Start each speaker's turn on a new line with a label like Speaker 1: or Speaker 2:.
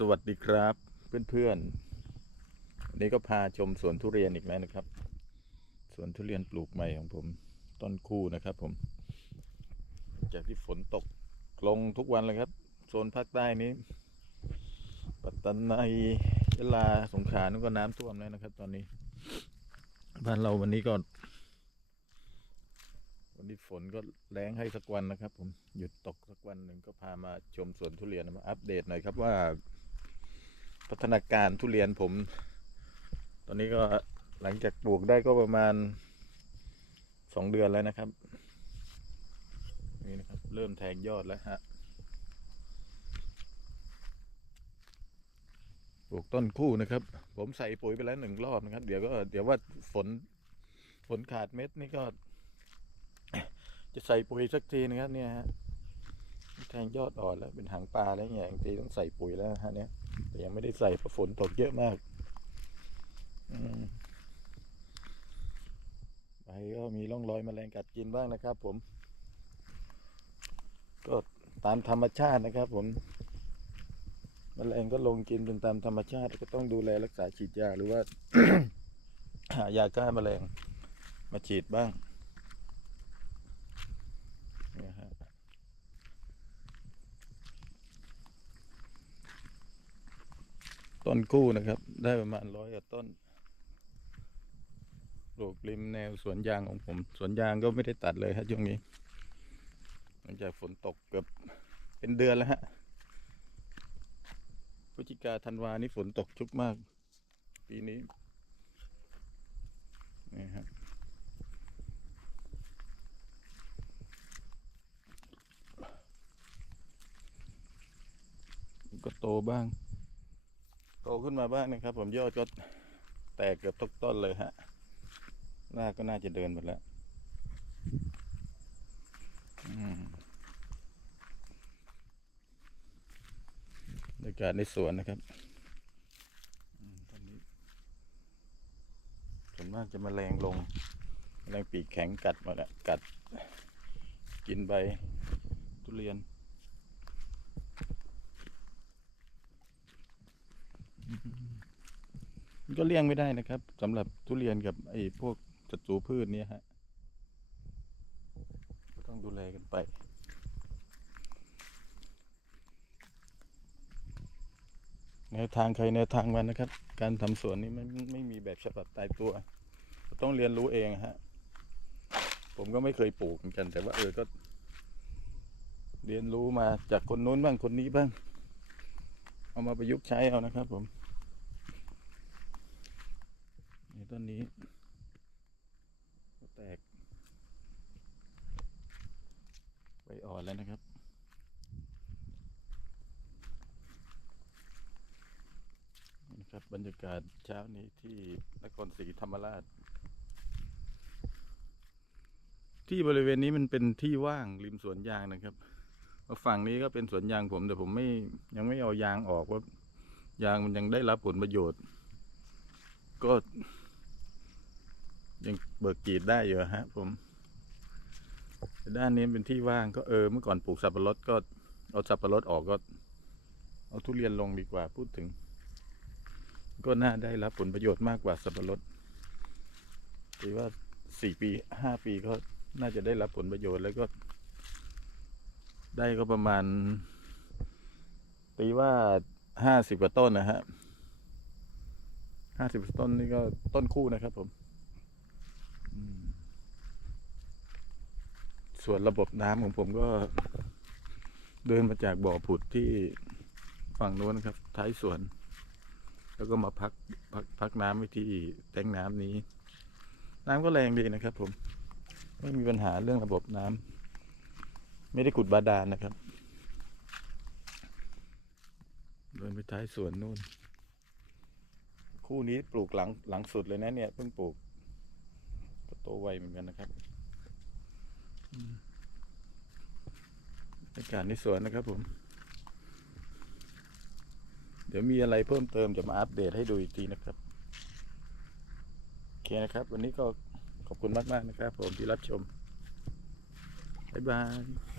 Speaker 1: สวัสดีครับ เพื่อนๆวันนี้ก็พาชมสวนทุเรียนอีกแล้วนะครับ สวนทุเรียนปลูกใหม่ของผมต้นคู่นะครับผม จากที่ฝนตกลงทุกวันเลยครับ โซนภาคใต้นี้ ปัตตานียะลาสงขลานั่ก็น้ำท่วมแล้วนะครับ ตอนนี้ บ้านเราวันนี้ก็ วันนี้ฝนก็แรงให้สักวันนะครับ ผมหยุดตกสักวันหนึ่งก็พามาชมสวนทุเรียนมาอัปเดตหน่อยครับว่า พัฒนาการทุเรียนผม ตอนนี้ก็หลังจากปลูกได้ก็ประมาณสองเดือนแล้วนะครับ นี่นะครับ เริ่มแทงยอดแล้วฮะปลูกต้นคู่นะครับ ผมใส่ปุ๋ยไปแล้วหนึ่งรอบนะครับ เดี๋ยวก็เดี๋ยวว่าฝนฝนขาดเม็ดนี่ก็ จะใส่ปุ๋ยสักทีนะครับ เนี่ยฮะแทงยอดอ่อนแล้วเป็นหางปลาแล้วเนี่ยบางทีต้องใส่ปุ๋ยแล้วฮะเนี่ย แต่ยังไม่ได้ใส่เพราะฝนตกเยอะมากอใบก็มีร่องรอยแมลงกัดกินบ้างนะครับ ผม ก็ตามธรรมชาตินะครับผมแมลงก็ลงกินเป็นตามธรรมชาติ ก็ต้องดูแลรักษาฉีดยาหรือว่าหายาฆ่าแมลงมาฉีดบ้างเนี่ยฮะ ต้นกู้นะครับ ได้ประมาณร้อยกว่าต้นปลูกริมแนวสวนยางของผม สวนยางก็ไม่ได้ตัดเลยฮะช่วงนี้ หลังจากฝนตกเกือบเป็นเดือนแล้วฮะพฤศจิกาธันวานี่ฝนตกชุกมาก ปีนี้นี่ฮะก็โตบ้าง ขึ้นมาบ้างนะครับ ผมยอดก็แตกเกือบทุกต้นเลยฮะรากก็น่าจะเดินหมดแล้วอืมบรรยากาศในสวนนะครับอืมตอนนี้ส่วนมากจะมาแรงลงแมลงปีกแข็งกัดหมดแล้วกัด กินใบทุเรียน มัน ก็เลี่ยงไม่ได้นะครับสำหรับทุเรียนกับไอ้พวกศัตรูพืชเนี่ยฮะก็ต้องดูแลกันไป แนวทางใครแนวทางมันนะครับ การทำสวนนี้ไม่ไม่มีแบบฉบับตายตัว ต้องเรียนรู้เองฮะ ผมก็ไม่เคยปลูกเหมือนกัน แต่ว่าเออก็ เรียนรู้มาจากคนนู้นบ้างคนนี้บ้าง เอามาประยุกต์ใช้เอานะครับผม นี่ ต้นนี้ก็แตกใบอ่อนแล้วนะครับนี่นะครับบรรยากาศเช้านี้ที่นครศรีธรรมราช ที่บริเวณนี้มันเป็นที่ว่างริมสวนยางนะครับฝั่งนี้ก็เป็นสวนยางผม แต่ผมไม่ยังไม่เอายางออกเพรายางมันยังได้รับผลประโยชน์ ก็ ยังเบิกกีดได้อยู่ฮะ ผมด้านนี้เป็นที่ว่างก็เออเมื่อก่อนปลูกสับปะรดก็เอาสับปะรดออกก็ เอาทุเรียนลงดีกว่าพูดถึง ก็น่าได้รับผลประโยชน์มากกว่าสับปะรดถือว่าสี่ปีห้าปีก็น่าจะได้รับผลประโยชน์แล้วก็ ได้ก็ประมาณ ตีว่าห้าสิบกว่าต้นนะฮะห้าสิบต้นนี่ก็ต้นคู่นะครับผม อืม ส่วนระบบน้ำของผมก็เดินมาจากบ่อผุดที่ฝั่งโน้นครับท้ายสวน แล้วก็มาพักพักพักน้ำไว้ที่แทงน้ำนี้ น้ำก็แรงดีนะครับ ผม ไม่มีปัญหาเรื่องระบบน้ำไม่ได้ขุดบาดาลนะครับ เดินไปท้ายสวนนู่น คู่นี้ปลูกหลังหลังสุดเลยนะเนี่ยเพิ่งปลูกโตไวเหมือนกันนะครับ อากาศในสวนนะครับผม เดี๋ยวมีอะไรเพิ่มเติมจะมาอัปเดตให้ดูอีกทีนะครับ โอเคนะครับ วันนี้ก็ขอบคุณมาก ๆ นะครับผมที่รับชม บ๊ายบาย